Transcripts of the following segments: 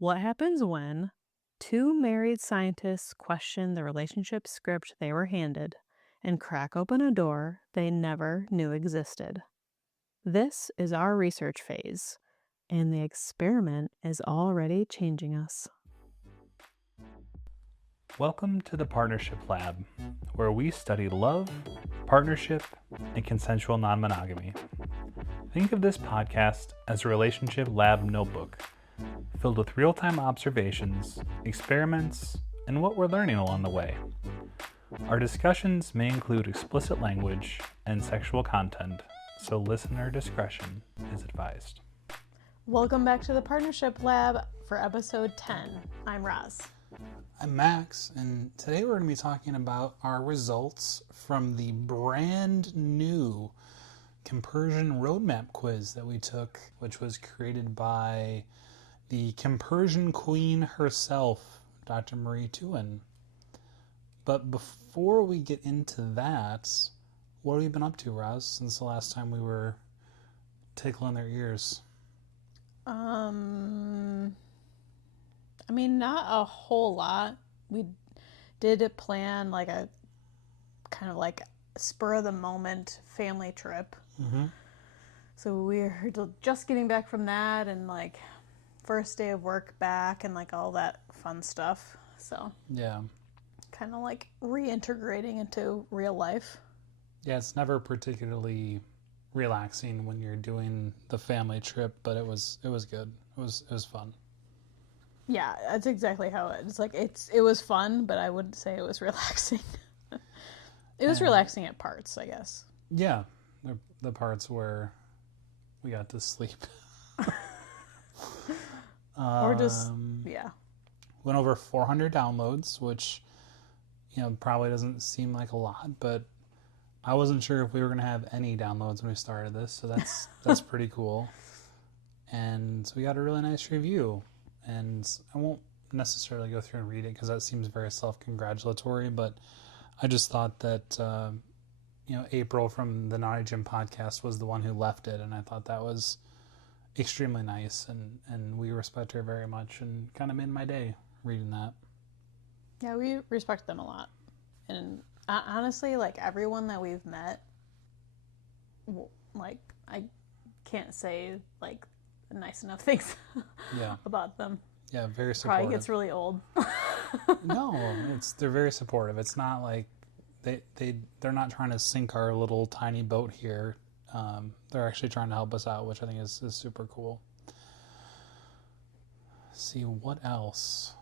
What happens when two married scientists question the relationship script they were handed and crack open a door they never knew existed? This is our research phase, and the experiment is already changing us. Welcome to the Partnership Lab, where we study love, partnership, and consensual non-monogamy. Think of this podcast as a relationship lab notebook, filled with real-time observations, experiments, and what we're learning along the way. Our discussions may include explicit language and sexual content, so listener discretion is advised. Welcome back to the Partnership Lab for episode 10. I'm Roz. I'm Max, and today we're going to be talking about our results from the brand new Compersion roadmap quiz that we took, which was created by the Compersion queen herself, Dr. Marie Thouin. But before we get into that, what have you been up to, Roz, since the last time we were tickling their ears? Not a whole lot. We did plan like a kind of like spur of the moment family trip. Mm-hmm. So we're just getting back from that and like first day of work back and like all that fun stuff. So Yeah. kind of like reintegrating into real life. Yeah, it's never particularly relaxing when you're doing the family trip, but it was good. It was fun. Yeah, that's exactly how it is. Like it was fun, but I wouldn't say it was relaxing. It was relaxing at parts, I guess. Yeah, the parts where we got to sleep. Or just yeah. Went over 400 downloads, which probably doesn't seem like a lot, but I wasn't sure if we were going to have any downloads when we started this, so that's pretty cool. And we got a really nice review. And I won't necessarily go through and read it because that seems very self-congratulatory, but I just thought that, April from the Naughty Gym podcast was the one who left it, and I thought that was extremely nice, and we respect her very much, and kind of made my day reading that. Yeah, we respect them a lot. And honestly, like everyone that we've met, like I can't say like nice enough things about them. Yeah, very supportive. Probably gets really old. No, they're very supportive. It's not like they're not trying to sink our little tiny boat here. They're actually trying to help us out, which I think is super cool. Let's see what else.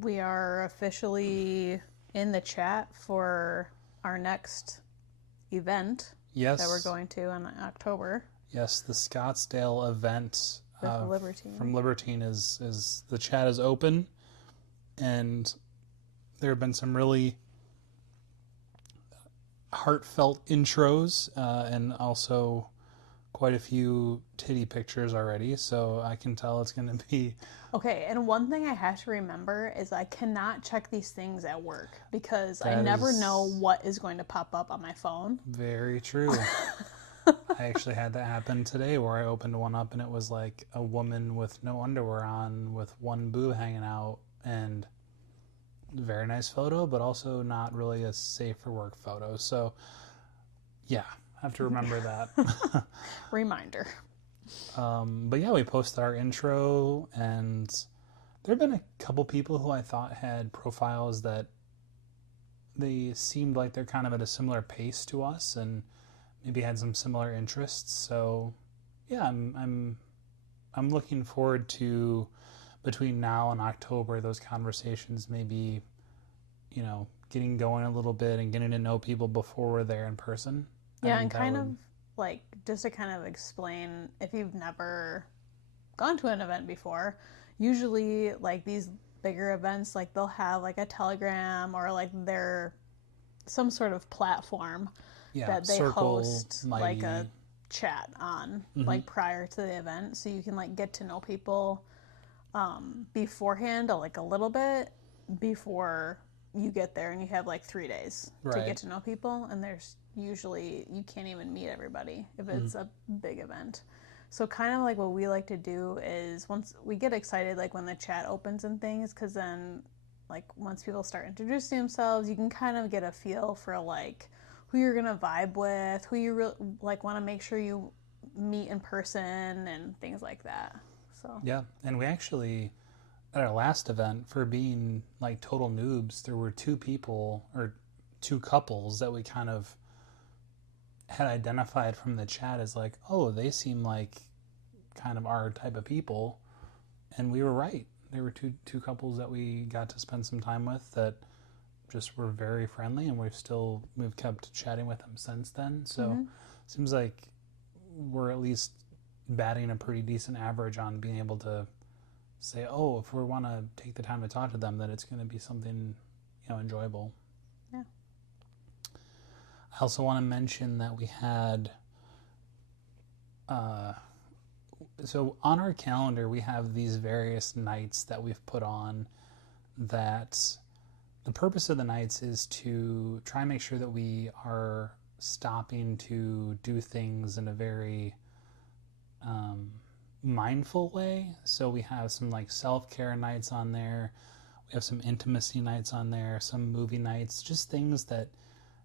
We are officially in the chat for our next event. Yes. That we're going to in October. Yes, the Scottsdale event with Libertine. From Libertine is the chat is open, and there have been some really heartfelt intros and also quite a few titty pictures already, so I can tell it's going to be... Okay, and one thing I have to remember is I cannot check these things at work because I never know what is going to pop up on my phone. Very true. I actually had that happen today where I opened one up and it was like a woman with no underwear on with one boob hanging out, and very nice photo, but also not really a safe for work photo. So yeah, I have to remember that. Reminder. But yeah, we posted our intro, and there have been a couple people who I thought had profiles that they seemed like they're kind of at a similar pace to us and maybe had some similar interests. So yeah, I'm looking forward to, between now and October, those conversations maybe, getting going a little bit and getting to know people before we're there in person. Yeah, and kind of like just to kind of explain, if you've never gone to an event before, usually like these bigger events, like they'll have like a Telegram or like their some sort of platform that they host like a chat on like prior to the event, so you can like get to know people beforehand, like a little bit before you get there, and you have like 3 days to get to know people, and there's usually you can't even meet everybody if it's a big event. So kind of like what we like to do is once we get excited, like when the chat opens and things, because then like once people start introducing themselves, you can kind of get a feel for like who you're gonna vibe with, who you really like want to make sure you meet in person and things like that. So Yeah, and we actually at our last event, for being like total noobs, there were two people or two couples that we kind of had identified from the chat as like, oh, they seem like kind of our type of people, and we were right. There were two couples that we got to spend some time with that just were very friendly, and we've kept chatting with them since then. So seems like we're at least batting a pretty decent average on being able to say, oh, if we want to take the time to talk to them, that it's going to be something, enjoyable. Yeah. I also want to mention that we had, so on our calendar, we have these various nights that we've put on that the purpose of the nights is to try and make sure that we are stopping to do things in a very mindful way. So we have some like self-care nights on there. We have some intimacy nights on there, some movie nights, just things that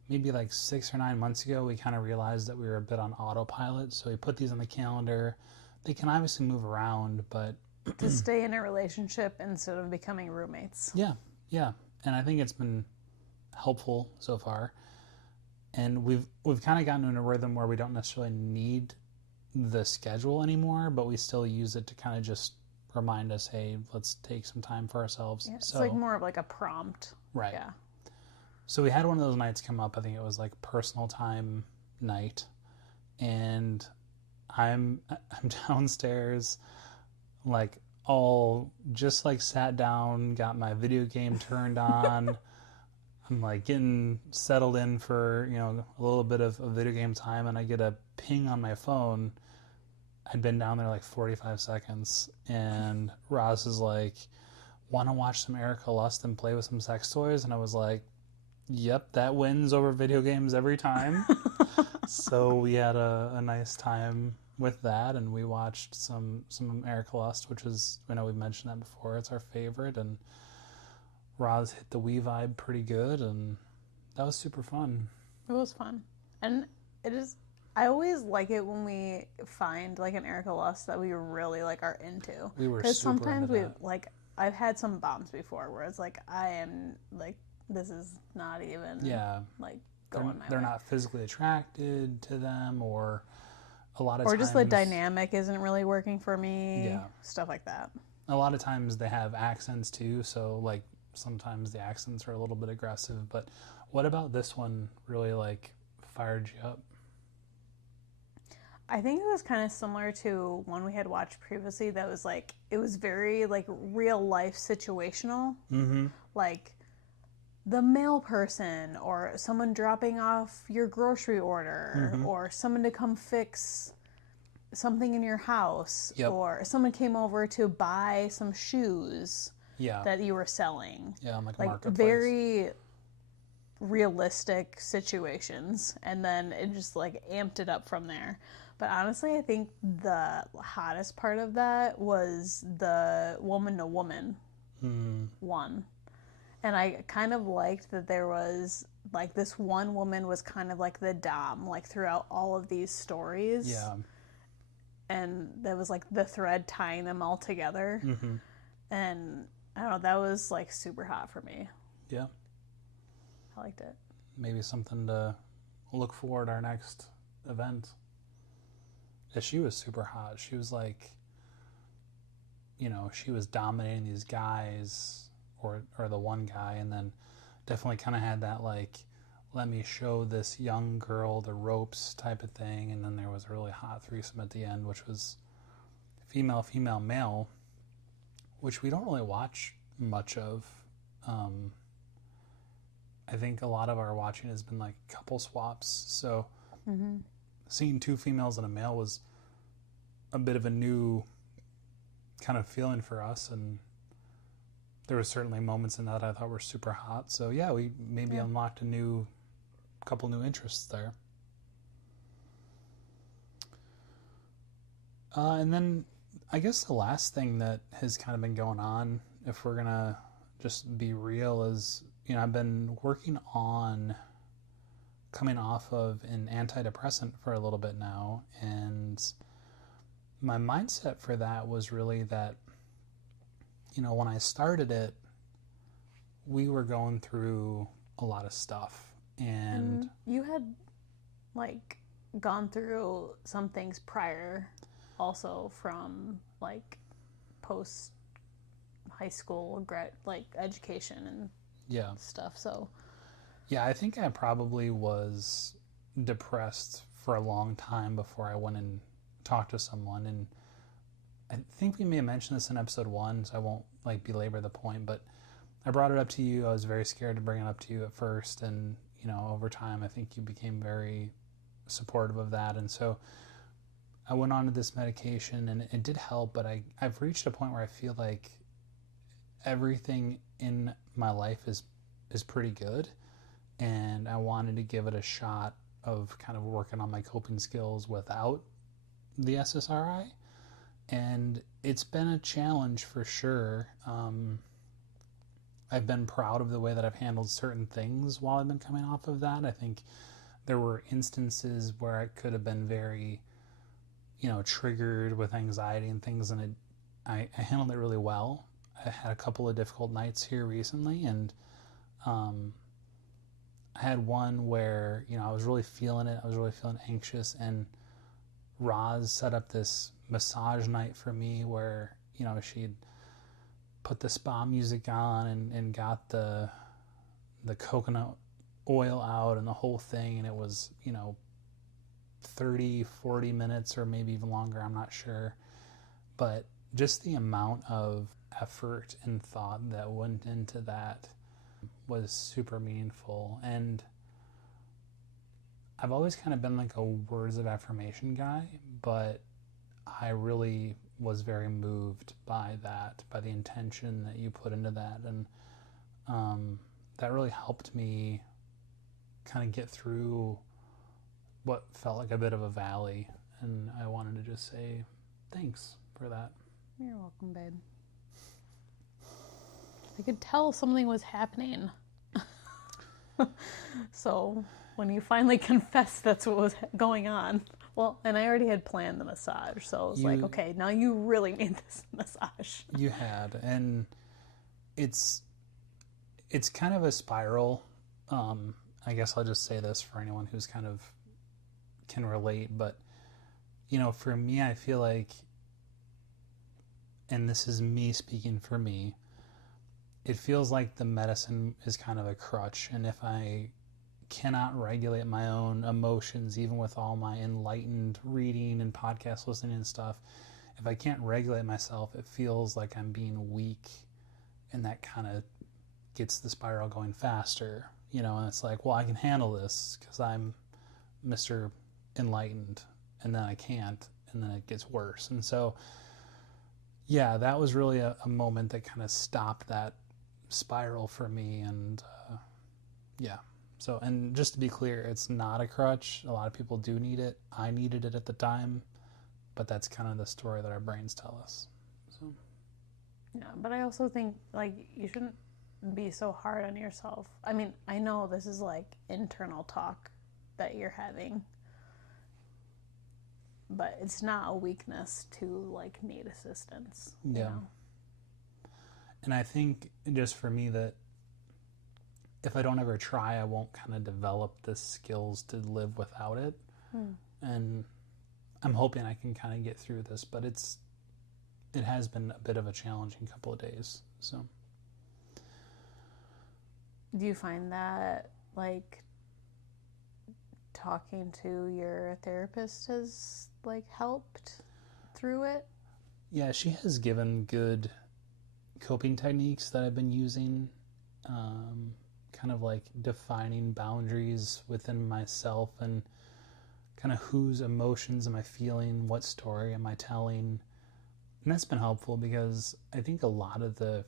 maybe like 6 or 9 months ago we kind of realized that we were a bit on autopilot. So we put these on the calendar. They can obviously move around, but to stay in a relationship instead of becoming roommates. Yeah. And I think it's been helpful so far. And we've kind of gotten in a rhythm where we don't necessarily need the schedule anymore, but we still use it to kind of just remind us, hey, let's take some time for ourselves. Yeah, it's like more of like a prompt. Right. Yeah. So we had one of those nights come up. I think it was like personal time night, and I'm downstairs, like all just like sat down, got my video game turned on. I'm like getting settled in for a little bit of video game time, and I get a ping on my phone. I'd been down there like 45 seconds, and Roz is like, "Want to watch some Erika Lust and play with some sex toys?" And I was like, "Yep, that wins over video games every time." So we had a nice time with that, and we watched some Erika Lust, which is, I know we've mentioned that before. It's our favorite, and Roz hit the Wii vibe pretty good, and that was super fun. It was fun. And it is, I always like it when we find like an Erika Lust that we really like are into. We were because super sometimes into that. like I've had some bombs before where it's like I am like this is not even like going my they're way. not physically attracted to them, or a lot of or times, just the dynamic isn't really working for me. Yeah. Stuff like that. a lot of times they have accents too, so like sometimes the accents are a little bit aggressive. But what about this one really like fired you up? I think it was kind of similar to one we had watched previously that was like, it was very like real life situational. Mm-hmm. Like the mail person or someone dropping off your grocery order or someone to come fix something in your house or someone came over to buy some shoes that you were selling. Yeah, on like a Like marketplace. very realistic situations, and then it just like amped it up from there. But honestly, I think the hottest part of that was the woman to woman one. And I kind of liked that there was like this one woman was kind of like the dom like throughout all of these stories. Yeah. And there was like the thread tying them all together. Mm-hmm. And I don't know, that was like super hot for me. Yeah. I liked it. Maybe something to look forward to our next event. Yeah, she was super hot. She was like, she was dominating these guys or the one guy, and then definitely kind of had that like, let me show this young girl the ropes type of thing. And then there was a really hot threesome at the end, which was female, male, which we don't really watch much of. I think a lot of our watching has been like couple swaps. So seeing two females and a male was a bit of a new kind of feeling for us, and there were certainly moments in that I thought were super hot. So yeah, we maybe unlocked a couple new interests there. And then I guess the last thing that has kind of been going on, if we're going to just be real, is, I've been working on coming off of an antidepressant for a little bit now. And my mindset for that was really that, when I started it, we were going through a lot of stuff. And you had, like, gone through some things prior also from, like, post high school education and yeah, stuff. So yeah, I think I probably was depressed for a long time before I went and talked to someone. And I think we may have mentioned this in episode 1, so I won't belabor the point, but I brought it up to you. I was very scared to bring it up to you at first, and over time I think you became very supportive of that. And so I went on to this medication, and it did help, but I've reached a point where I feel like everything in my life is pretty good, and I wanted to give it a shot of kind of working on my coping skills without the SSRI. And it's been a challenge for sure. I've been proud of the way that I've handled certain things while I've been coming off of that. I think there were instances where I could have been very, triggered with anxiety and things, and I handled it really well. I had a couple of difficult nights here recently, and I had one where, I was really feeling it. I was really feeling anxious, and Roz set up this massage night for me where, she'd put the spa music on and got the coconut oil out and the whole thing, and it was 30-40 minutes or maybe even longer, I'm not sure, but just the amount of effort and thought that went into that was super meaningful. And I've always kind of been like a words of affirmation guy, but I really was very moved by that, by the intention that you put into that. And that really helped me kind of get through what felt like a bit of a valley. And I wanted to just say thanks for that. you're welcome, babe. I could tell something was happening. So when you finally confessed that's what was going on, well, and I already had planned the massage, so I was like, okay, now you really need this massage. You had, and it's kind of a spiral. I guess I'll just say this for anyone who's kind of can relate, but for me, I feel like, and this is me speaking for me, it feels like the medicine is kind of a crutch, and if I cannot regulate my own emotions, even with all my enlightened reading and podcast listening and stuff, if I can't regulate myself, it feels like I'm being weak, and that kind of gets the spiral going faster, and it's like, well, I can handle this because I'm Mr. Enlightened, and then I can't, and then it gets worse. And so, yeah, that was really a moment that kind of stopped that spiral for me. And yeah, so, and just to be clear, it's not a crutch. A lot of people do need it. I needed it at the time, but that's kind of the story that our brains tell us. So Yeah, but I also think, you shouldn't be so hard on yourself. I mean, I know this is internal talk that you're having, but it's not a weakness to need assistance. Yeah. And I think just for me that if I don't ever try, I won't kind of develop the skills to live without it. And I'm hoping I can kind of get through this, but it has been a bit of a challenging couple of days. So Do you find that talking to your therapist has helped through it? yeah, she has given good coping techniques that I've been using, kind of defining boundaries within myself and kind of whose emotions am I feeling, what story am I telling. And that's been helpful because I think a lot of the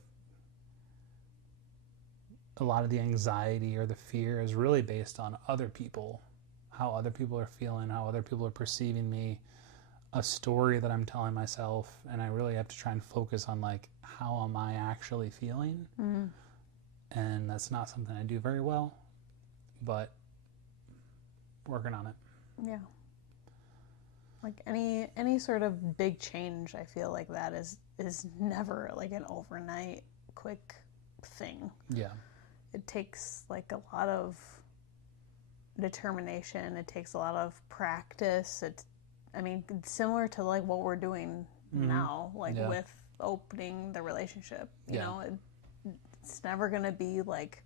anxiety or the fear is really based on other people, how other people are feeling, how other people are perceiving me. a story that I'm telling myself, and I really have to try and focus on like how am I actually feeling, and that's not something I do very well, but working on it. Yeah. Like any sort of big change, I feel like that is never like an overnight quick thing. Yeah. It takes like a lot of determination. It takes a lot of practice. It's similar to like what we're doing now, like with opening the relationship. You know, it's never gonna be like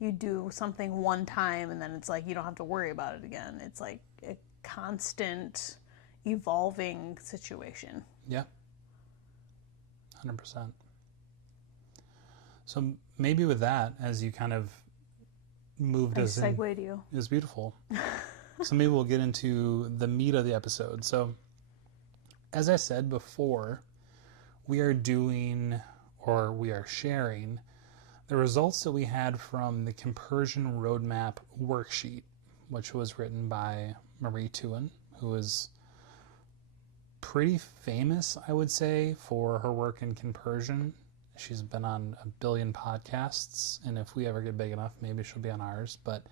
you do something one time and then it's like you don't have to worry about it again. It's like a constant evolving situation. Yeah. 100%. So maybe with that, as you kind of moved us in, segued you. it was beautiful. So maybe we'll get into the meat of the episode. So as I said before, we are sharing the results that we had from the Compersion Roadmap Worksheet, which was written by Thouin, who is pretty famous, I would say, for her work in Compersion. She's been on a billion podcasts, and if we ever get big enough, maybe she'll be on ours. But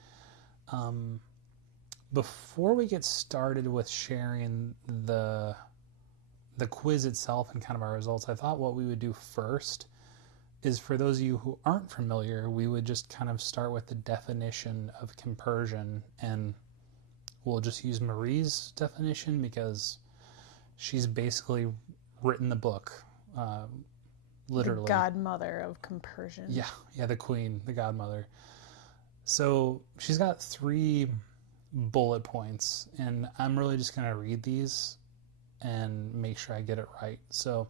before we get started with sharing the quiz itself and kind of our results, I thought what we would do first is, for those of you who aren't familiar, we would just kind of start with the definition of Compersion, and we'll just use Marie's definition because she's basically written the book, literally. The godmother of Compersion. Yeah, the queen, the godmother. So she's got 3 bullet points, and I'm really just going to read these and make sure I get it right. So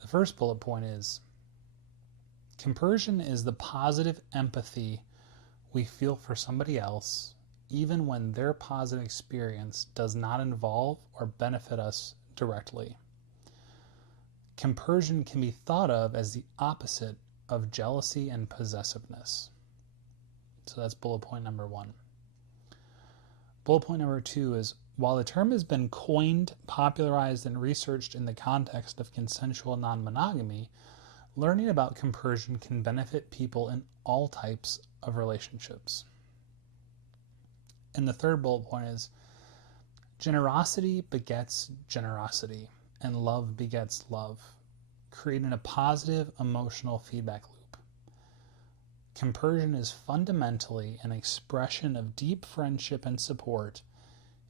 the first bullet point is, Compersion is the positive empathy we feel for somebody else, even when their positive experience does not involve or benefit us directly. Compersion can be thought of as the opposite of jealousy and possessiveness. So that's bullet point number 1. Bullet point number 2 is, while the term has been coined, popularized, and researched in the context of consensual non-monogamy, learning about Compersion can benefit people in all types of relationships. And the third bullet point is, generosity begets generosity, and love begets love, creating a positive emotional feedback loop. Compersion is fundamentally an expression of deep friendship and support,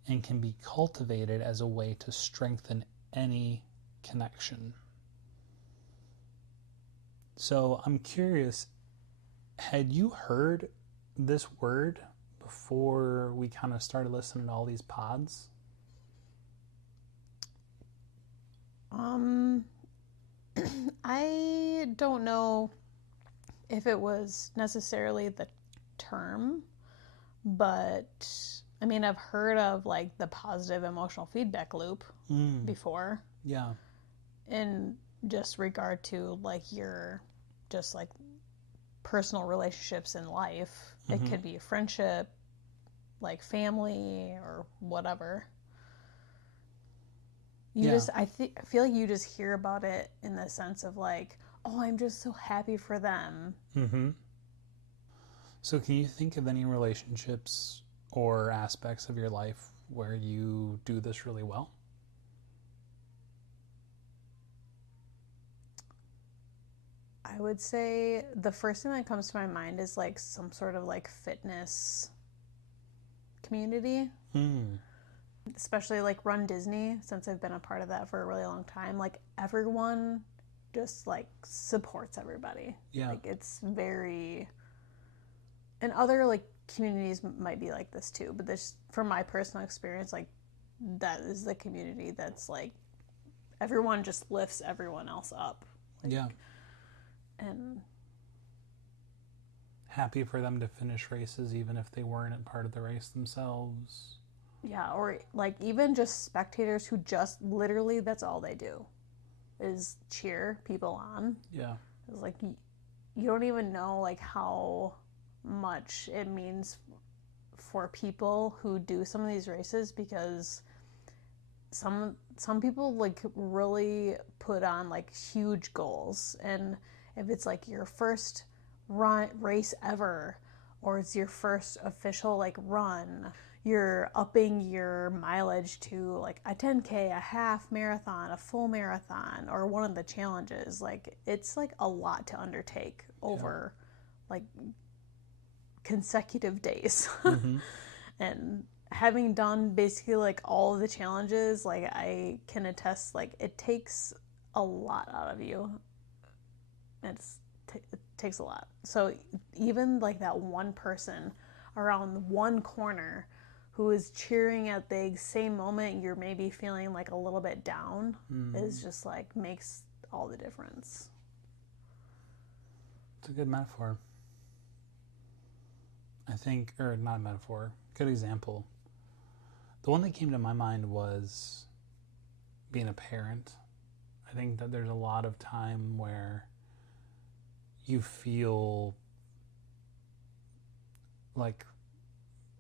and can be cultivated as a way to strengthen any connection. So I'm curious, had you heard this word before we kind of started listening to all these pods? I don't know if it was necessarily the term, but I've heard of like the positive emotional feedback loop before. Yeah. In just regard to like your just like personal relationships in life. It could be a friendship, like family or whatever. I feel like you just hear about it in the sense of like, oh, I'm just so happy for them. So can you think of any relationships or aspects of your life where you do this really well? I would say the first thing that comes to my mind is like some sort of like fitness community. Especially like Run Disney, since I've been a part of that for a really long time. Like everyone just like supports everybody. Yeah. Like it's very, and other like communities might be like this too, but this, from my personal experience, like that is the community that's like everyone just lifts everyone else up. Like, yeah. And happy for them to finish races even if they weren't a part of the race themselves. Yeah, or like even just spectators who just literally that's all they do is cheer people on. Yeah. It's like you don't even know like how much it means for people who do some of these races, because some people like really put on like huge goals, and if it's like your first race ever, or it's your first official like run, you're upping your mileage to like a 10K, a half marathon, a full marathon, or one of the challenges. Like it's like a lot to undertake over like consecutive days. Mm-hmm. And having done basically like all of the challenges, like I can attest, like it takes a lot out of you. It takes a lot. So even like that one person around one corner who is cheering at the same moment you're maybe feeling like a little bit down is just like makes all the difference. It's a good metaphor. I think, or not metaphor, good example. The one that came to my mind was being a parent. I think that there's a lot of time where you feel like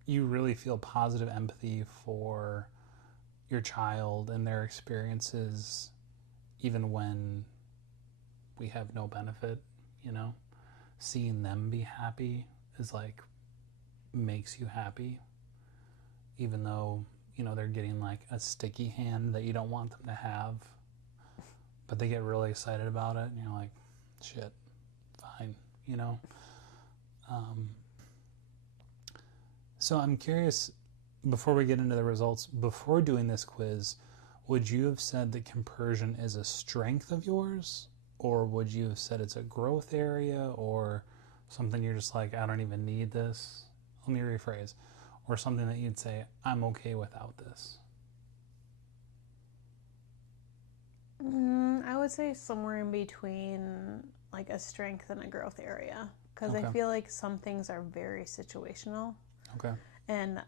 you really feel positive empathy for your child and their experiences, even when we have no benefit, you know? Seeing them be happy is like, makes you happy, even though, you know, they're getting like a sticky hand that you don't want them to have, but they get really excited about it, and you're like, shit, fine, you know? So I'm curious, before we get into the results, before doing this quiz, would you have said that compersion is a strength of yours, or would you have said it's a growth area, or something you're just like, I don't even need this? Let me rephrase. Or something that you'd say, I'm okay without this? I would say somewhere in between like a strength and a growth area, because I Okay. feel like some things are very situational. Okay. And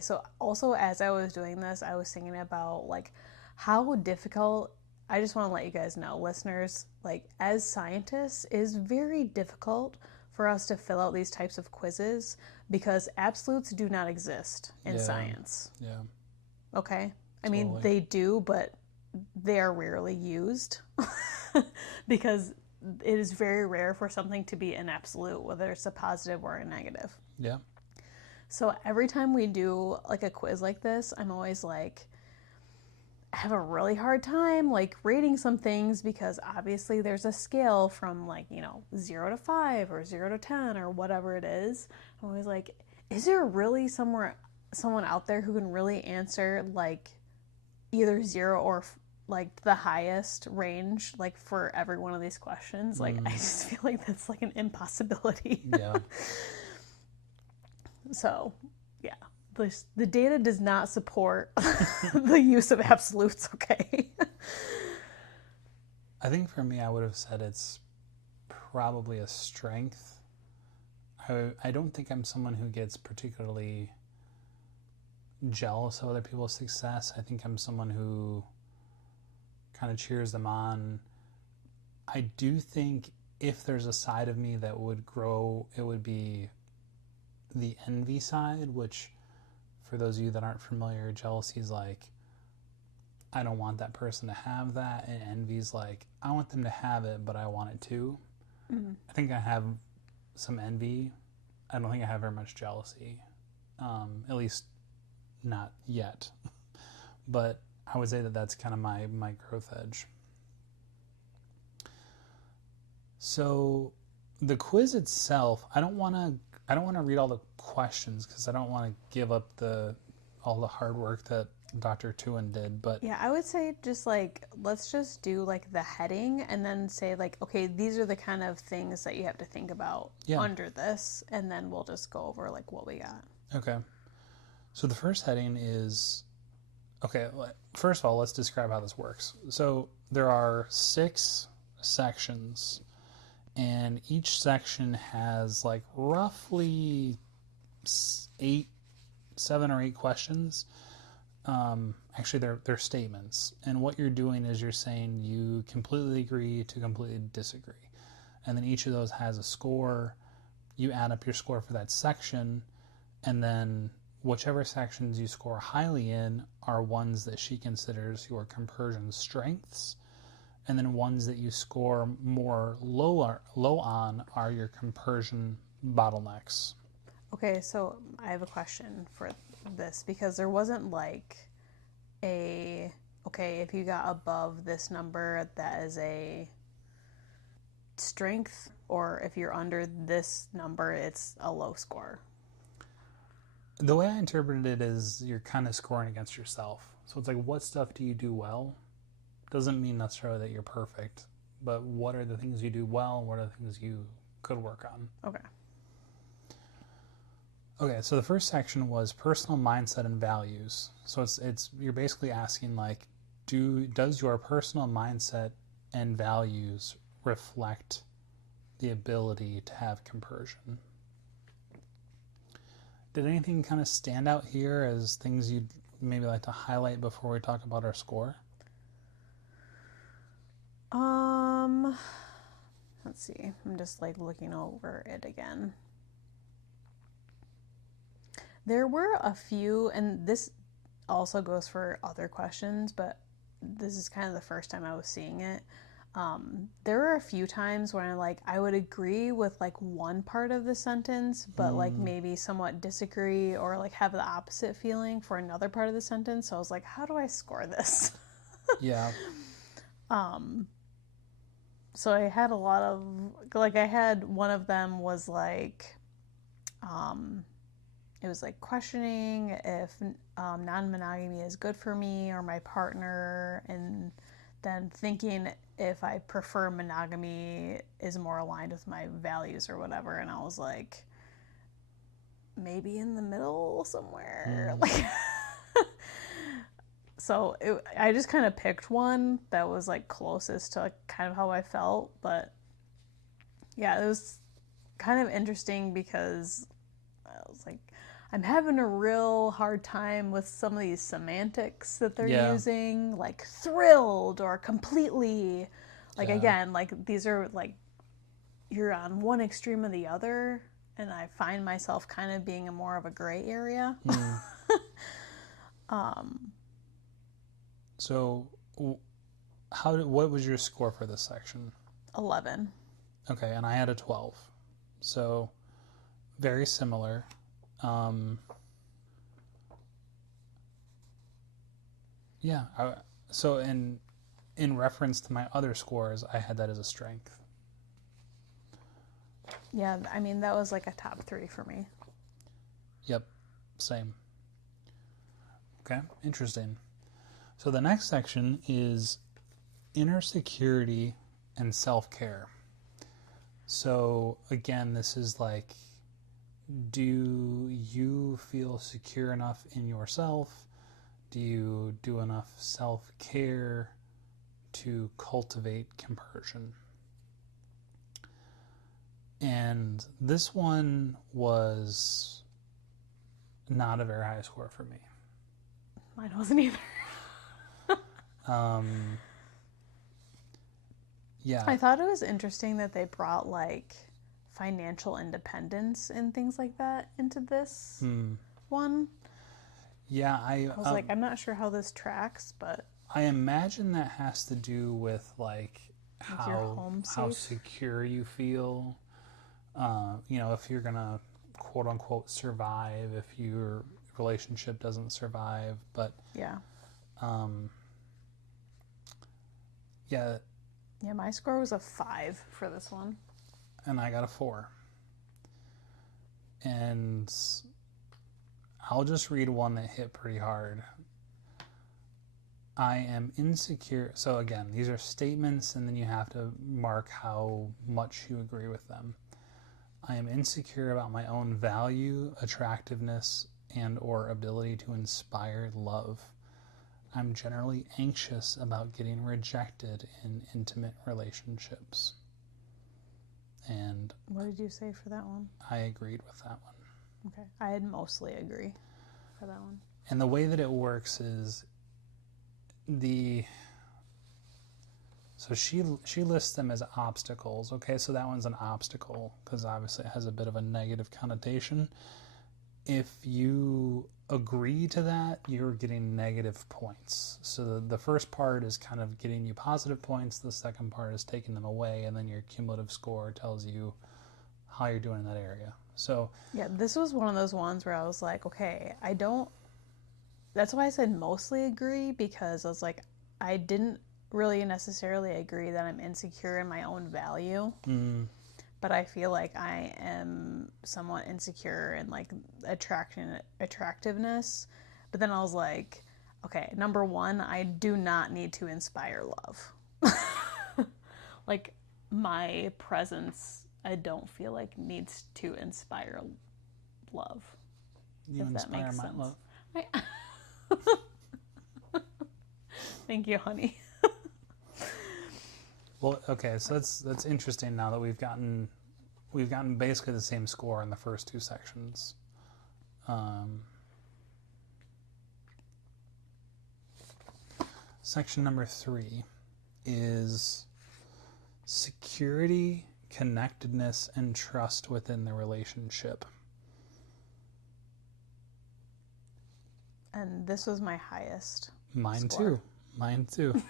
so also as I was doing this, I was thinking about like how difficult, I just want to let you guys know, listeners, like as scientists, it is very difficult for us to fill out these types of quizzes because absolutes do not exist in science. Yeah. Okay? I mean, Totally. they do, but they are rarely used because it is very rare for something to be an absolute, whether it's a positive or a negative. Yeah. So every time we do like a quiz like this, I'm always like, I have a really hard time like rating some things because obviously there's a scale from like, 0 to 5 or 0 to 10 or whatever it is. I'm always like, is there really someone out there who can really answer like either 0 or like the highest range like for every one of these questions? Like I just feel like that's like an impossibility. Yeah. So, yeah, the data does not support the use of absolutes, okay? I think for me, I would have said it's probably a strength. I don't think I'm someone who gets particularly jealous of other people's success. I think I'm someone who kind of cheers them on. I do think if there's a side of me that would grow, it would be the envy side, which for those of you that aren't familiar, jealousy is like, I don't want that person to have that, and envy is like, I want them to have it, but I want it too. Mm-hmm. I think I have some envy. I don't think I have very much jealousy, at least not yet. But I would say that that's kind of my growth edge. So the quiz itself, I don't want to read all the questions because I don't want to give up all the hard work that Dr. Thouin did. But yeah, I would say just like, let's just do like the heading and then say like, okay, these are the kind of things that you have to think about under this. And then we'll just go over like what we got. Okay. So the first heading is, okay, first of all, let's describe how this works. So there are 6 sections, and each section has like roughly 7 or 8 questions. Actually, they're statements. And what you're doing is you're saying you completely agree to completely disagree. And then each of those has a score. You add up your score for that section, and then whichever sections you score highly in are ones that she considers your compersion strengths, and then ones that you score more low on are your compersion bottlenecks. Okay, so I have a question for this because there wasn't like okay, if you got above this number, that is a strength, or if you're under this number, it's a low score. The way I interpreted it is you're kind of scoring against yourself. So it's like, what stuff do you do well? Doesn't mean necessarily that you're perfect, but what are the things you do well? What are the things you could work on? Okay. Okay, so the first section was personal mindset and values. So it's you're basically asking like, does your personal mindset and values reflect the ability to have compersion? Did anything kind of stand out here as things you'd maybe like to highlight before we talk about our score? Let's see. I'm just like looking over it again. There were a few, and this also goes for other questions, but this is kind of the first time I was seeing it. There were a few times when I would agree with like one part of the sentence, but like maybe somewhat disagree or like have the opposite feeling for another part of the sentence. So I was like, how do I score this? Yeah. So I had a lot of, like, I had one of them was like, it was like questioning if non-monogamy is good for me or my partner, and then thinking if I prefer monogamy is more aligned with my values or whatever. And I was like, maybe in the middle somewhere. Like, so I just kind of picked one that was like closest to like kind of how I felt. But yeah, it was kind of interesting because I was like, I'm having a real hard time with some of these semantics that they're using, like thrilled or completely. Like, again, like these are like, you're on one extreme or the other, and I find myself kind of being more of a gray area. So what was your score for this section? 11. Okay, and I had a 12. So very similar. So in reference to my other scores, I had that as a strength. Yeah, I mean, that was like a top 3 for me. Yep, same. Okay, interesting. So the next section is inner security and self-care. So again, this is like, do you feel secure enough in yourself? Do you do enough self-care to cultivate compersion? And this one was not a very high score for me. Mine wasn't either. Yeah. I thought it was interesting that they brought like financial independence and things like that into this one. Yeah, I was like, I'm not sure how this tracks, but I imagine that has to do with like your home how safe? secure you feel. If you're gonna quote unquote survive, if your relationship doesn't survive, but yeah. Yeah, my score was a 5 for this one. And I got a 4. And I'll just read one that hit pretty hard. I am insecure. So again, these are statements, and then you have to mark how much you agree with them. I am insecure about my own value, attractiveness, and or ability to inspire love. I'm generally anxious about getting rejected in intimate relationships. And what did you say for that one? I agreed with that one. Okay. I had mostly agree for that one. And the way that it works is so she lists them as obstacles. Okay, so that one's an obstacle because obviously it has a bit of a negative connotation. if you agree to that, you're getting negative points. So the first part is kind of getting you positive points. The second part is taking them away. And then your cumulative score tells you how you're doing in that area. So Yeah, this was one of those ones where I was like, okay, that's why I said mostly agree, because I was like, I didn't really necessarily agree that I'm insecure in my own value. But I feel like I am somewhat insecure in like attractiveness. But then I was like, okay, number one, I do not need to inspire love. Like my presence, I don't feel like needs to inspire love. you If that inspire makes my sense. love. Thank you, honey. Well, okay, so that's interesting now that we've gotten basically the same score in the first two sections. Section number 3 is security, connectedness, and trust within the relationship. And this was my highest. Mine score. too. Mine too.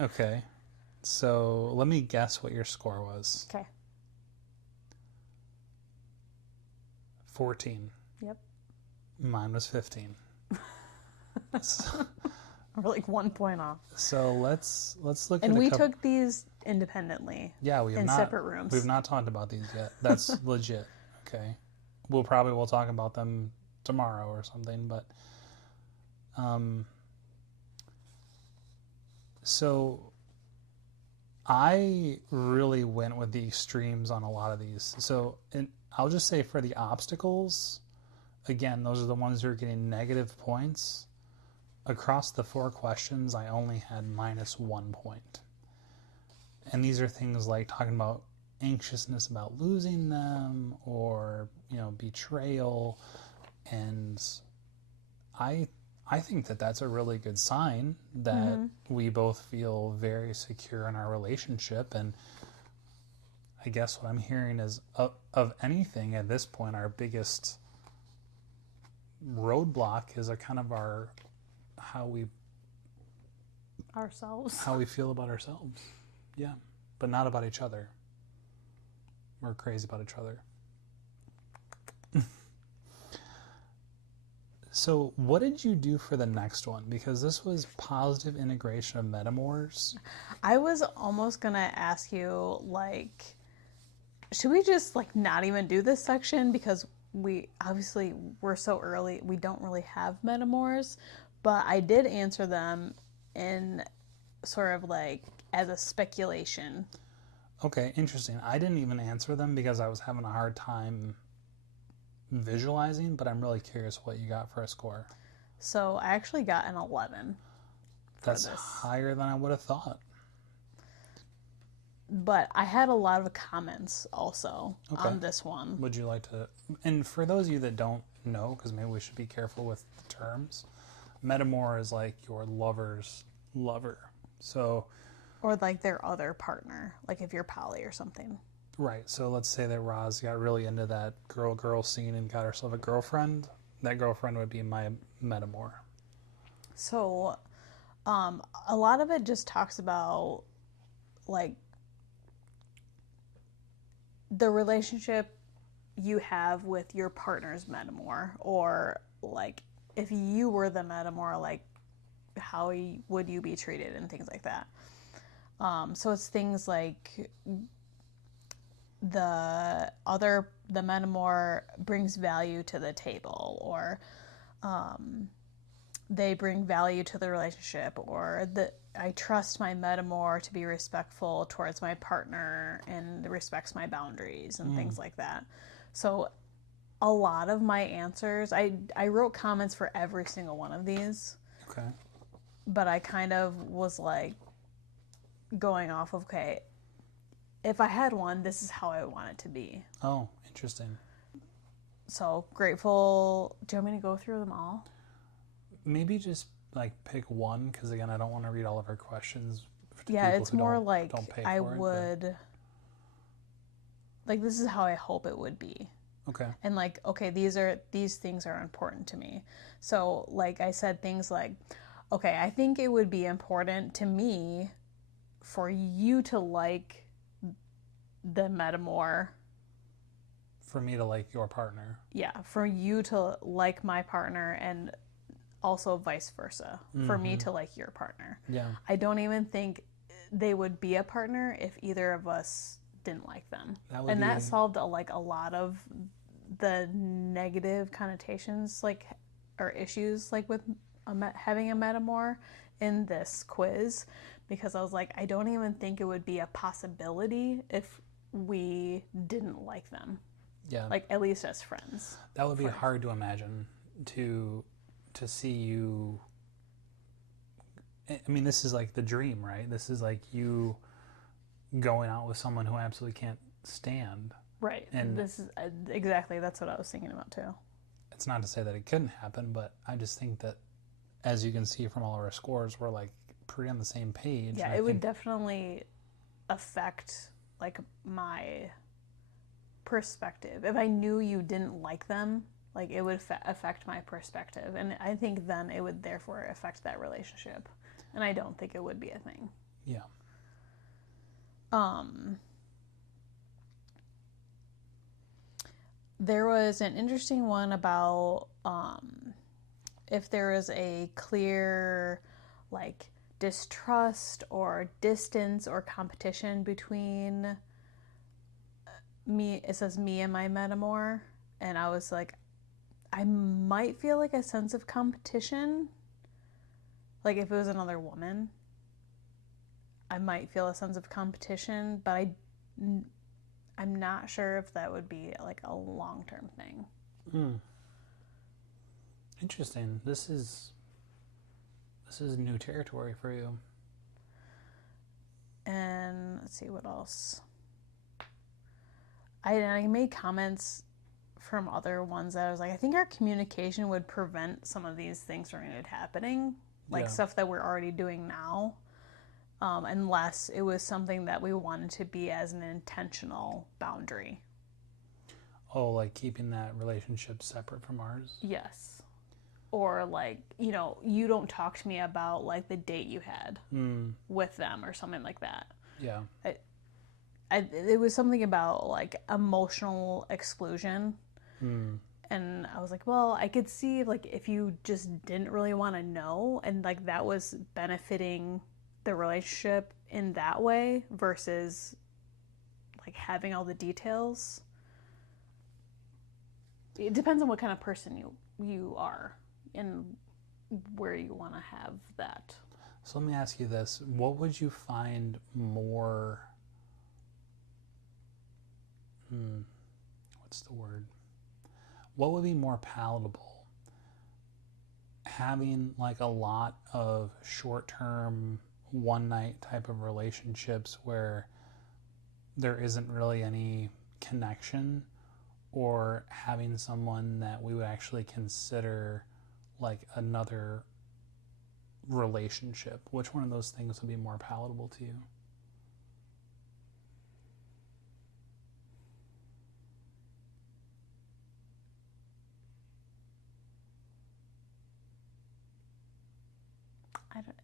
Okay. So let me guess what your score was. Okay. 14. Yep. Mine was 15. We're like 1 point off. So let's look at And a we couple. took these independently. Yeah, we have in not separate rooms. We've not talked about these yet. That's legit. Okay. We'll talk about them tomorrow or something, but so I really went with the extremes on a lot of these. So I'll just say for the obstacles, again, those are the ones who are getting negative points. Across the 4 questions, I only had -1 point. And these are things like talking about anxiousness about losing them, or, betrayal. And I think that that's a really good sign that we both feel very secure in our relationship. And I guess what I'm hearing is of anything at this point, our biggest roadblock is how we feel about ourselves. Yeah. But not about each other. We're crazy about each other. So what did you do for the next one? Because this was positive integration of Metamours. I was almost going to ask you, like, should we just, like, not even do this section? Because we're so early, we don't really have Metamours. But I did answer them in sort of, like, as a speculation. Okay, interesting. I didn't even answer them because I was having a hard time visualizing, but I'm really curious what you got for a score. So I actually got an 11. That's higher than I would have thought. But I had a lot of comments also on this one. Would you like to, and for those of you that don't know, because maybe we should be careful with the terms, Metamour is like your lover's lover. So, or like their other partner, like if you're poly or something. Right. So let's say that Roz got really into that girl scene and got herself a girlfriend. That girlfriend would be my Metamour. So a lot of it just talks about like the relationship you have with your partner's Metamour, or like if you were the Metamour, like how would you be treated and things like that. So it's things like the Metamour brings value to the table, or they bring value to the relationship, or I trust my Metamour to be respectful towards my partner and respects my boundaries and things like that. So a lot of my answers, I wrote comments for every single one of these. Okay. But I kind of was like going off of, okay, if I had one, this is how I want it to be. Oh, interesting. So grateful. Do you want me to go through them all? Maybe just like pick one, because again, I don't want to read all of our questions. Yeah, it's more like don't pay I for it, would. Like, this is how I hope it would be. Okay. And like, okay, these things are important to me. So like I said things like, okay, I think it would be important to me for you to like the Metamour. For me to like your partner. Yeah, for you to like my partner, and also vice versa, for me to like your partner. Yeah. I don't even think they would be a partner if either of us didn't like them. That solved a lot of the negative connotations, like, or issues, like with having a Metamour in this quiz, because I was like, I don't even think it would be a possibility if we didn't like them. Yeah. Like, at least as friends. That would be hard to imagine, to see you. I mean, this is like the dream, right? This is like you going out with someone who I absolutely can't stand. Right. And this is exactly, that's what I was thinking about too. It's not to say that it couldn't happen, but I just think that, as you can see from all of our scores, we're like pretty on the same page. Yeah, it would definitely affect like my perspective. If I knew you didn't like them, like, it would affect my perspective, and I think then it would therefore affect that relationship, and I don't think it would be a thing. Yeah. There was an interesting one about if there is a clear, like, distrust or distance or competition between me. It says me and my Metamour, and I was like, I might feel like a sense of competition. Like, if it was another woman, I might feel a sense of competition, but I'm not sure if that would be like a long-term thing. Interesting. This is new territory for you. And let's see what else. I made comments from other ones that I was like, I think our communication would prevent some of these things from happening, like stuff that we're already doing now, unless it was something that we wanted to be as an intentional boundary. Oh, like keeping that relationship separate from ours? Yes. Or like, you don't talk to me about like the date you had with them or something like that. Yeah. It was something about like emotional exclusion. And I was like, well, I could see like if you just didn't really want to know, and like that was benefiting the relationship in that way versus like having all the details. It depends on what kind of person you are and where you want to have that. So let me ask you this. What would you find more... what's the word? What would be more palatable? Having like a lot of short-term, one-night type of relationships where there isn't really any connection, or having someone that we would actually consider like another relationship? Which one of those things would be more palatable to you?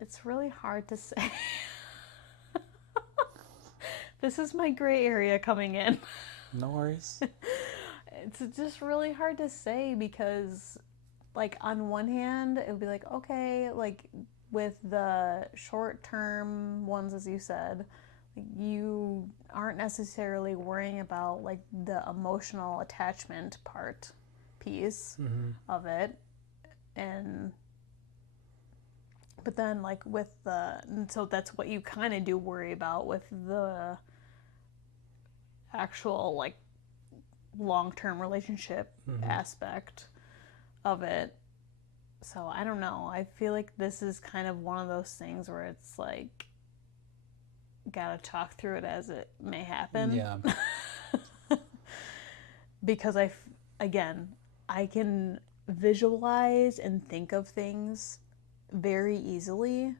It's really hard to say. This is my gray area coming in. No worries. It's just really hard to say because, like, on one hand, it would be like, okay, like, with the short-term ones, as you said, you aren't necessarily worrying about, like, the emotional attachment piece of it. But then, like, so that's what you kind of do worry about with the actual, like, long-term relationship aspect of it. So I don't know. I feel like this is kind of one of those things where it's like, gotta talk through it as it may happen. Yeah. Because I can visualize and think of things very easily,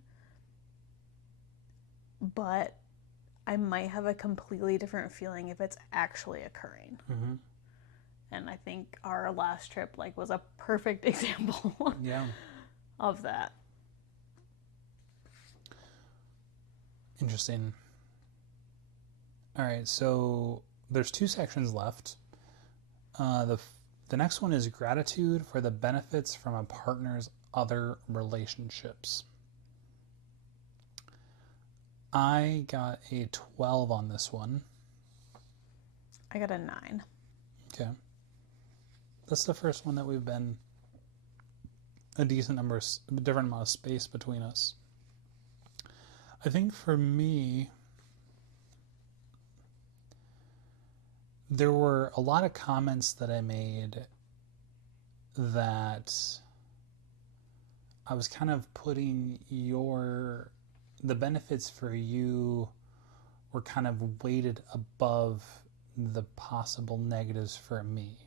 but I might have a completely different feeling if it's actually occurring. And I think our last trip like was a perfect example Yeah. of that. Interesting. All right, so there's 2 sections left. The next one is gratitude for the benefits from a partner's other relationships. I got a 12 on this one. I got a 9. Okay. That's the first one that we've been a decent number, different amount of space between us. I think for me, there were a lot of comments that I made that I was kind of putting the benefits for you were kind of weighted above the possible negatives for me.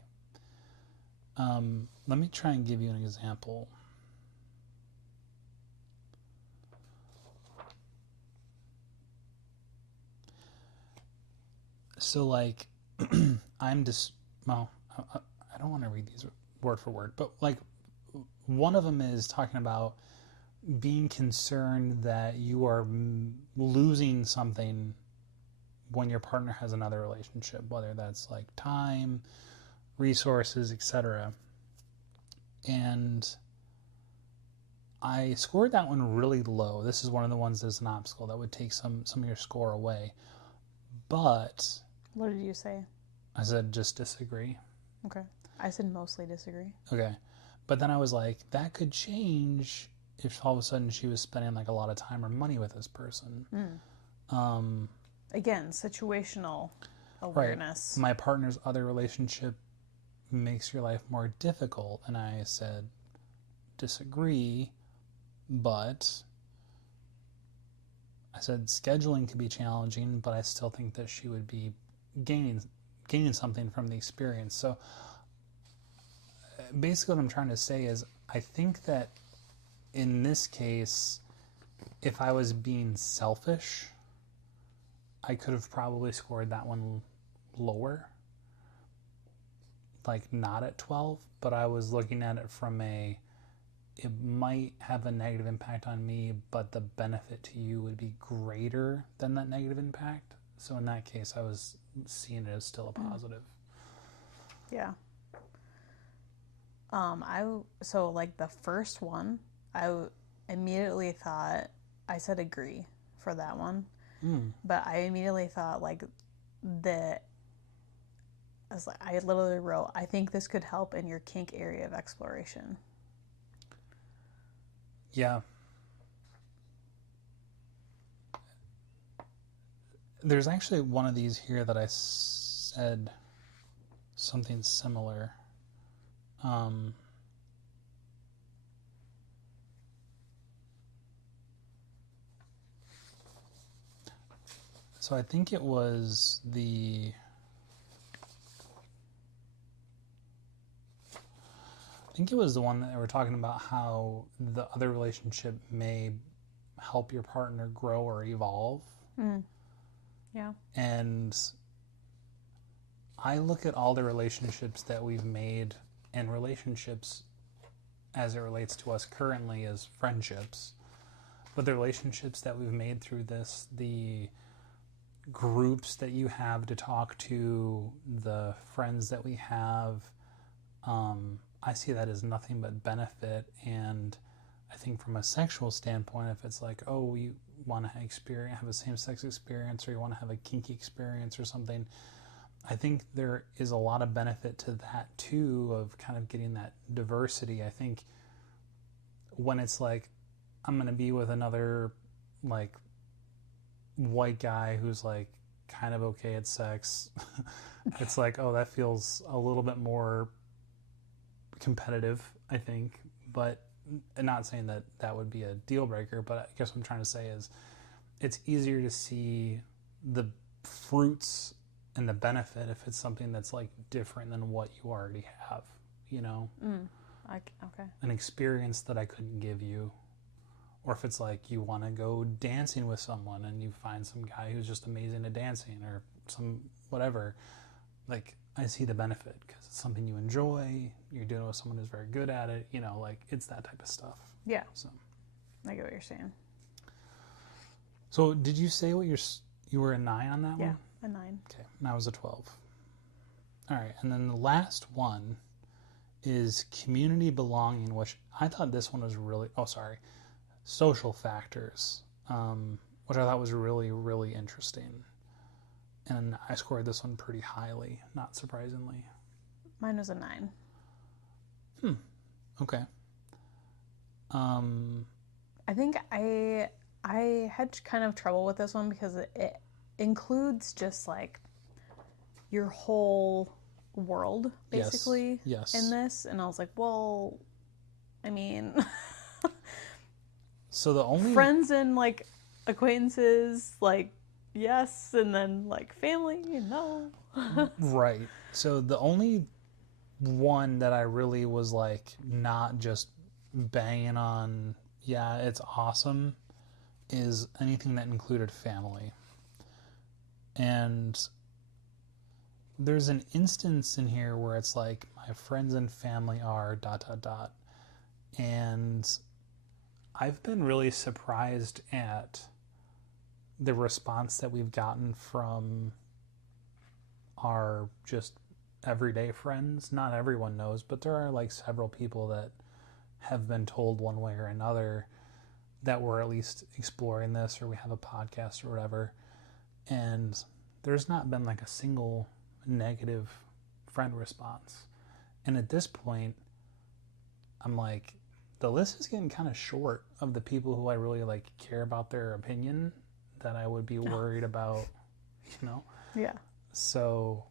Let me try and give you an example. So like, I don't want to read these word for word, but like one of them is talking about being concerned that you are losing something when your partner has another relationship, whether that's like time, resources, etc. And I scored that one really low. This is one of the ones that's an obstacle that would take some of your score away. But What did you say? I said just disagree. Okay. I said mostly disagree. Okay. But then I was like, that could change if all of a sudden she was spending like a lot of time or money with this person. Again, situational awareness. Right. My partner's other relationship makes your life more difficult. And I said, disagree, but I said scheduling could be challenging, but I still think that she would be gaining something from the experience. So basically what I'm trying to say is I think that in this case, if I was being selfish, I could have probably scored that one lower, like not at 12, but I was looking at it from it might have a negative impact on me, but the benefit to you would be greater than that negative impact. So in that case, I was seeing it as still a positive. Yeah. So like the first one, I immediately thought, I said agree for that one, but I immediately thought like that. I literally wrote, I think this could help in your kink area of exploration. Yeah. There's actually one of these here that I said something similar. So I think it was the one that we're talking about how the other relationship may help your partner grow or evolve. Yeah. And I look at all the relationships that we've made and relationships as it relates to us currently as friendships, but the relationships that we've made through this, the groups that you have to talk to, the friends that we have, I see that as nothing but benefit. And I think from a sexual standpoint, if it's like, oh, you want to have a same-sex experience, or you want to have a kinky experience or something, I think there is a lot of benefit to that too, of kind of getting that diversity. I think when it's like, I'm going to be with another like white guy who's like kind of okay at sex, it's like, oh, that feels a little bit more competitive, I think. But I'm not saying that that would be a deal breaker, but I guess what I'm trying to say is it's easier to see the fruits and the benefit if it's something that's like different than what you already have, you know? Okay. An experience that I couldn't give you. Or if it's like you want to go dancing with someone and you find some guy who's just amazing at dancing, or some whatever. Like, I see the benefit because it's something you enjoy. You're doing it with someone who's very good at it. Like it's that type of stuff. Yeah. So, I get what you're saying. so did you say what you were a 9 on that Yeah, one? a 9. Okay, and I was a 12. All right, and then the last one is community belonging, which I thought this one was really, social factors, which I thought was really, really interesting. And I scored this one pretty highly, not surprisingly. Mine was a 9. Okay. I think I had kind of trouble with this one because it includes just like your whole world basically Yes. in this, and I was like, well, I mean, So the only friends and like acquaintances, like yes, and then like family, no. right. So the only one that I really was like not just banging on, yeah, it's awesome, is anything that included family. And there's an instance in here where it's like my friends and family are ... And I've been really surprised at the response that we've gotten from our just everyday friends. Not everyone knows, but there are like several people that have been told one way or another that we're at least exploring this, or we have a podcast or whatever. And there's not been like a single negative friend response. And at this point, I'm like, the list is getting kind of short of the people who I really like care about their opinion, that I would be worried about, Yeah. So,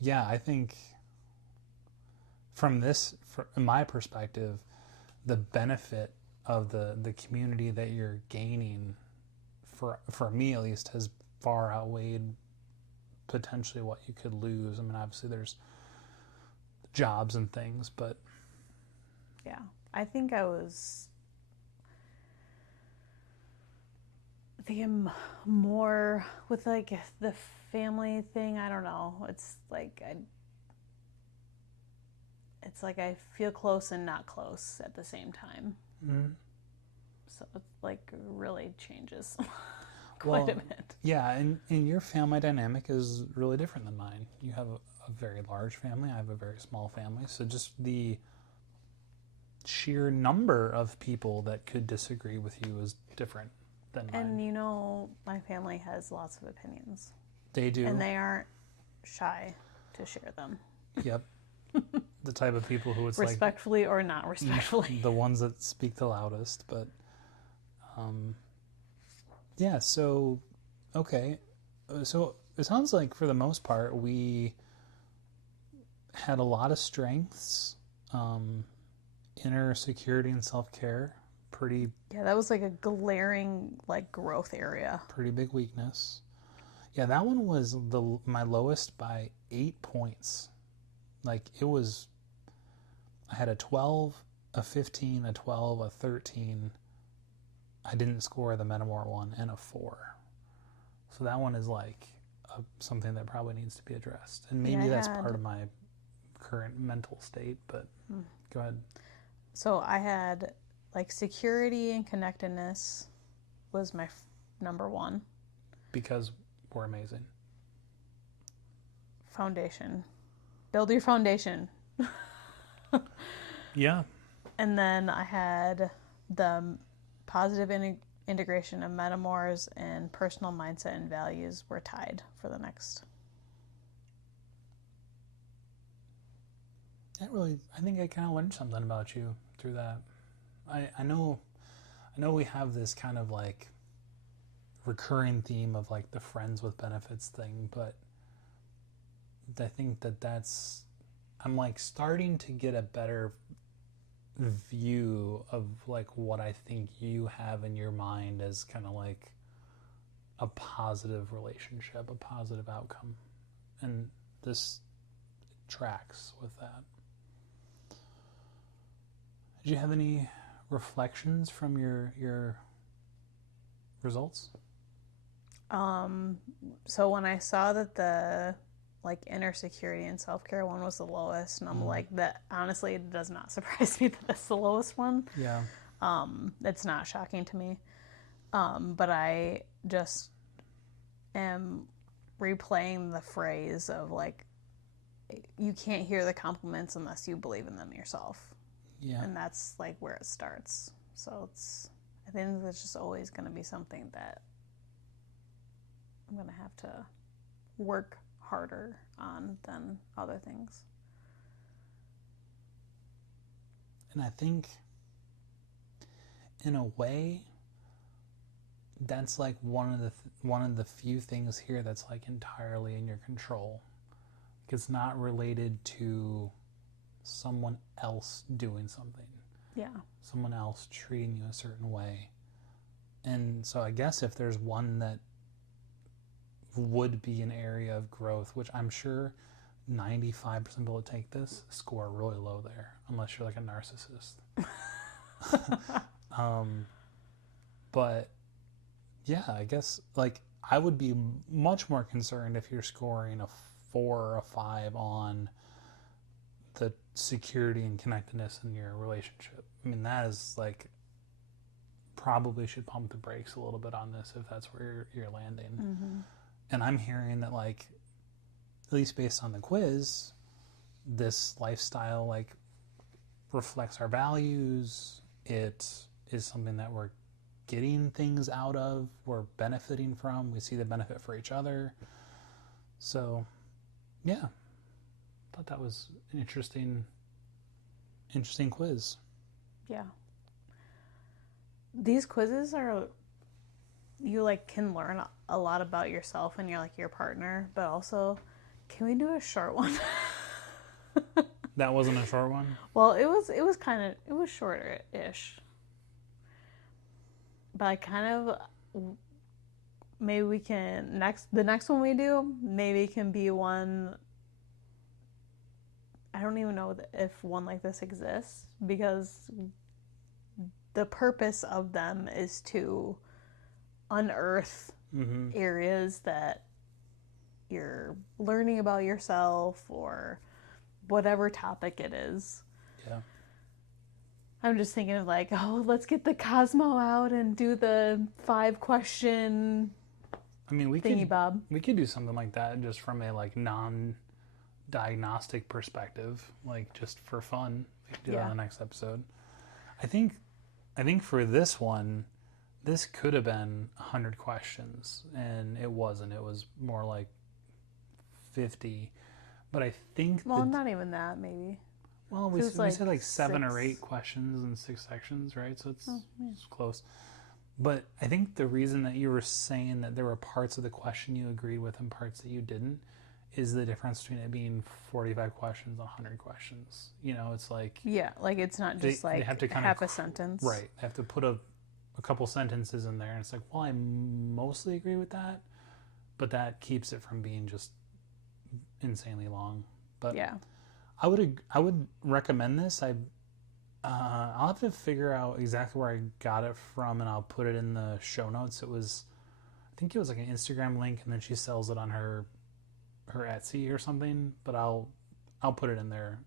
yeah, I think from my perspective, the benefit of the community that you're gaining, for me at least, has far outweighed potentially what you could lose. I mean, obviously there's jobs and things, but Yeah. I think I was thinking more with like the family thing. I don't know. It's like I feel close and not close at the same time. mm-hmm. So it like really changes quite a bit. Yeah, and your family dynamic is really different than mine. You have a very large family. I have a very small family. So just the sheer number of people that could disagree with you is different than mine. And my family has lots of opinions. They do. And they aren't shy to share them. Yep. The type of people who it's respectfully or not respectfully. The ones that speak the loudest. But yeah, so okay. So it sounds like for the most part we had a lot of strengths. Inner security and self-care, Yeah, that was like a glaring like growth area. Pretty big weakness. Yeah, that one was my lowest by 8 points. Like I had a 12, a 15, a 12, a 13. I didn't score the Metamours one, and a 4. So that one is like something that probably needs to be addressed. And maybe that's part of my current mental state, but go ahead. So I had like security and connectedness was my number 1. Because we're amazing. Foundation. Build your foundation. Yeah. And then I had the positive integration of Metamours and personal mindset and values were tied for the next. I think I kind of learned something about you through that. I know we have this kind of like recurring theme of like the friends with benefits thing, but I think I'm like starting to get a better view of like what I think you have in your mind as kind of like a positive relationship, a positive outcome. And this tracks with that. Did you have any reflections from your results? So when I saw that the like inner security and self-care one was the lowest, and I'm like, that honestly does not surprise me that that's the lowest one. Yeah. It's not shocking to me. But I just am replaying the phrase of like, you can't hear the compliments unless you believe in them yourself. Yeah. And that's like where it starts. So I think it's just always going to be something that I'm going to have to work harder on than other things. And I think in a way that's like one of the few things here that's like entirely in your control. It's not related to someone else doing something. Yeah. Someone else treating you a certain way. And so I guess if there's one that would be an area of growth, which I'm sure 95% of people that take this score really low there, unless you're like a narcissist. But yeah, I guess like I would be much more concerned if you're scoring a 4 or a 5 on the security and connectedness in your relationship. I mean, that is like, probably should pump the brakes a little bit on this if that's where you're landing. Mm-hmm. And I'm hearing that, like, at least based on the quiz, this lifestyle like reflects our values. It is something that we're getting things out of, we're benefiting from, we see the benefit for each other. So yeah, I thought that was an interesting quiz. Yeah. These quizzes are, you like can learn a lot about yourself and your partner, but also, can we do a short one? That wasn't a short one? Well, it was shorter-ish. But I kind of, maybe we can, the next one we do, maybe can be one, I don't even know if one like this exists, because the purpose of them is to unearth areas that you're learning about yourself or whatever topic it is. Yeah. I'm just thinking of like, oh, let's get the Cosmo out and do the 5-question I mean, we thingy bob. We could do something like that just from a like non-diagnostic perspective, like just for fun. We could do that on the next episode. I think for this one, this could have been 100 questions, and it wasn't. It was more like 50. But I think Not even that, maybe. Well, we said like 7 or 8 6. questions in 6 sections, right? So it's close. But I think the reason that you were saying that there were parts of the question you agreed with and parts that you didn't is the difference between it being 45 questions and 100 questions. You know, it's like... Yeah, like it's not just they have to half a sentence. Right. They have to put a couple sentences in there, and it's like, well, I mostly agree with that, but that keeps it from being just insanely long. But yeah. I would recommend this. I'll have to figure out exactly where I got it from, and I'll put it in the show notes. I think it was like an Instagram link, and then she sells it on her Etsy or something. But I'll put it in there,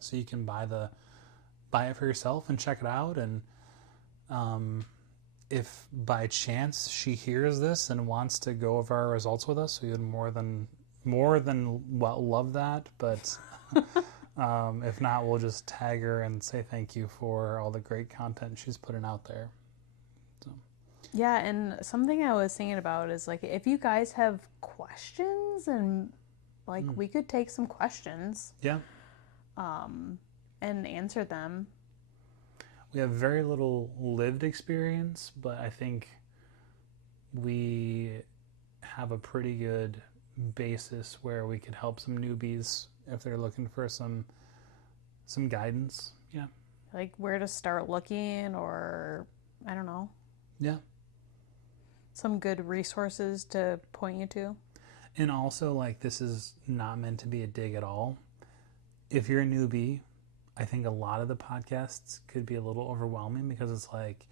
so you can buy it for yourself and check it out. And if by chance she hears this and wants to go over our results with us, we would more than love that. But if not, we'll just tag her and say thank you for all the great content she's putting out there. So. Yeah, and something I was thinking about is like, if you guys have questions, and like we could take some questions, and answer them. We have very little lived experience, but I think we have a pretty good basis where we could help some newbies if they're looking for some guidance. Yeah. Like where to start looking, or I don't know. Yeah. Some good resources to point you to. And also, like, this is not meant to be a dig at all. If you're a newbie, I think a lot of the podcasts could be a little overwhelming because it's like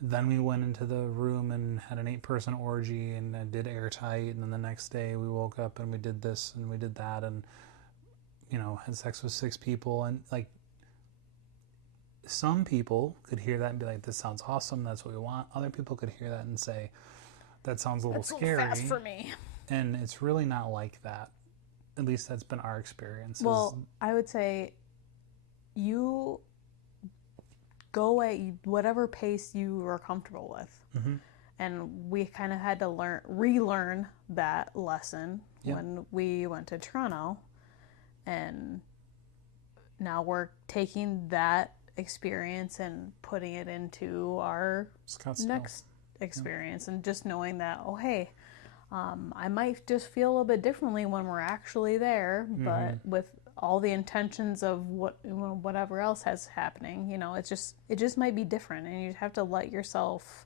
then we went into the room and had an 8-person orgy and did airtight. And then the next day we woke up and we did this and we did that and, had sex with 6 people. And like, some people could hear that and be like, this sounds awesome. That's what we want. Other people could hear that and say, that sounds a little scary. That's a little fast for me. And it's really not like that. At least that's been our experience. Well, I would say you go at whatever pace you are comfortable with. Mm-hmm. And we kind of had to relearn that lesson when we went to Toronto. And now we're taking that experience and putting it into our Scottsdale. next experience. And just knowing that, oh, hey, I might just feel a little bit differently when we're actually there, but with all the intentions of whatever else has happening, it just might be different, and you have to let yourself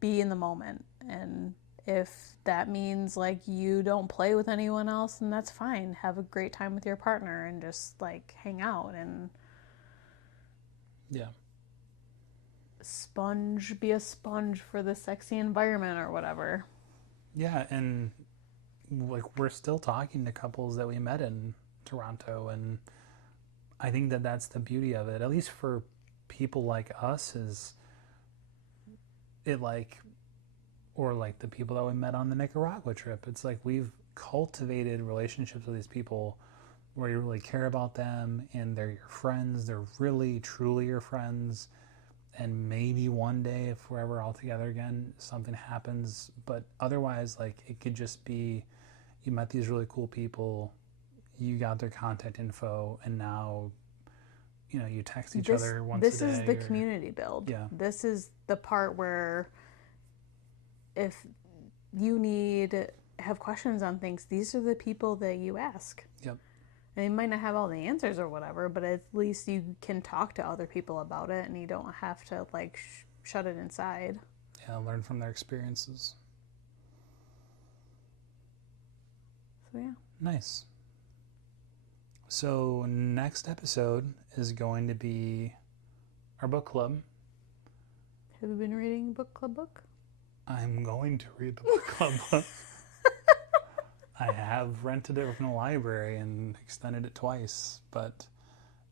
be in the moment. And if that means like you don't play with anyone else, then that's fine. Have a great time with your partner and just like hang out and be a sponge for the sexy environment or whatever. Yeah, and like we're still talking to couples that we met in Toronto, and I think that that's the beauty of it, at least for people like us, is it like, or like the people that we met on the Nicaragua trip. It's like we've cultivated relationships with these people where you really care about them and they're your friends. They're really, truly your friends. And maybe one day, if we're ever all together again, something happens. But otherwise, like, it could just be you met these really cool people, you got their contact info, and now, you text each other once a day. This is the community build. Yeah. This is the part where if you have questions on things, these are the people that you ask. Yep. And you might not have all the answers or whatever, but at least you can talk to other people about it, and you don't have to like shut it inside. Yeah, learn from their experiences. So yeah. Nice. So next episode is going to be our book club. Have you been reading a book club book? I'm going to read the book club book. I have rented it from the library and extended it twice, but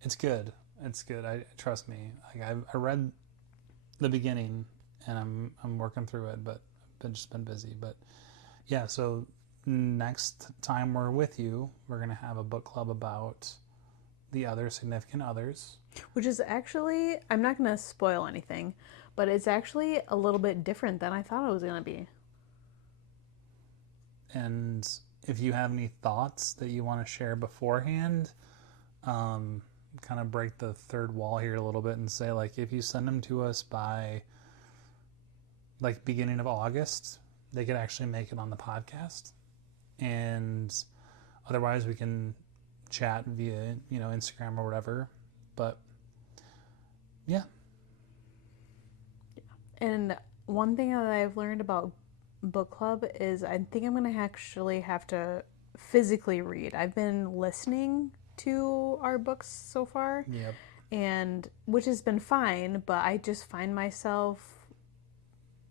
it's good. It's good. Trust me. Like I read the beginning, and I'm working through it, but I've just been busy. But yeah, so next time we're with you, we're gonna have a book club about The Other Significant Others, which is actually, I'm not gonna spoil anything, but it's actually a little bit different than I thought it was gonna be. And if you have any thoughts that you want to share beforehand, kind of break the third wall here a little bit and say, like, if you send them to us by like beginning of August, they could actually make it on the podcast. And otherwise we can chat via, Instagram or whatever. But yeah. And one thing that I've learned about book club is I think I'm going to actually have to physically read. I've been listening to our books so far. Yep. And which has been fine, but I just find myself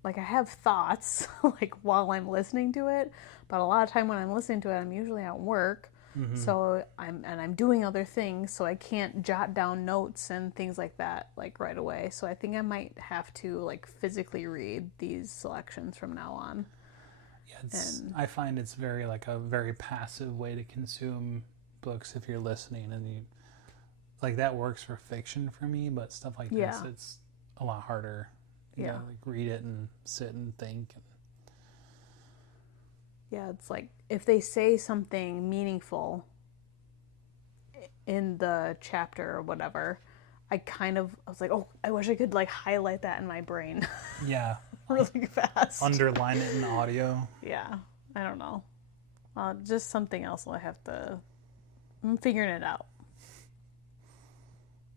like I have thoughts like while I'm listening to it, but a lot of time when I'm listening to it, I'm usually at work. Mm-hmm. So I'm doing other things, so I can't jot down notes and things like that like right away. So I think I might have to like physically read these selections from now on. Yeah, I find it's very like a very passive way to consume books if you're listening, and you like that works for fiction for me, but stuff like this, it's a lot harder. You gotta, like, read it and sit and think. Yeah, it's like if they say something meaningful in the chapter or whatever, I was like, oh, I wish I could like highlight that in my brain. Yeah. Really fast. Underline it in audio. Yeah, I don't know. Just something else I'm figuring it out.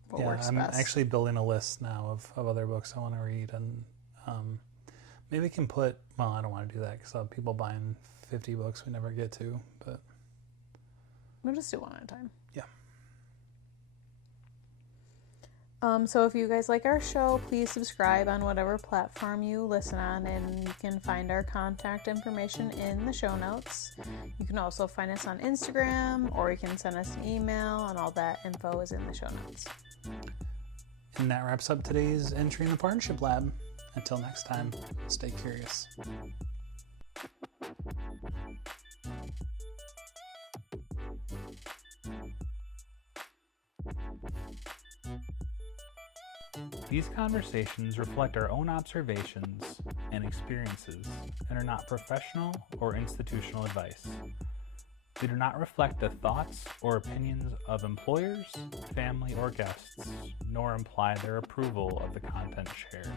What works I'm best. actually building a list now of other books I want to read, and maybe we can put, well, I don't want to do that because I'll have people buying 50 books we never get to, but we'll just do one at a time. Yeah. So if you guys like our show, please subscribe on whatever platform you listen on, and you can find our contact information in the show notes. You can also find us on Instagram, or you can send us an email, and all that info is in the show notes. And that wraps up today's entry in the Partnership Lab. Until next time, stay curious. These conversations reflect our own observations and experiences and are not professional or institutional advice. They do not reflect the thoughts or opinions of employers, family, or guests, nor imply their approval of the content shared.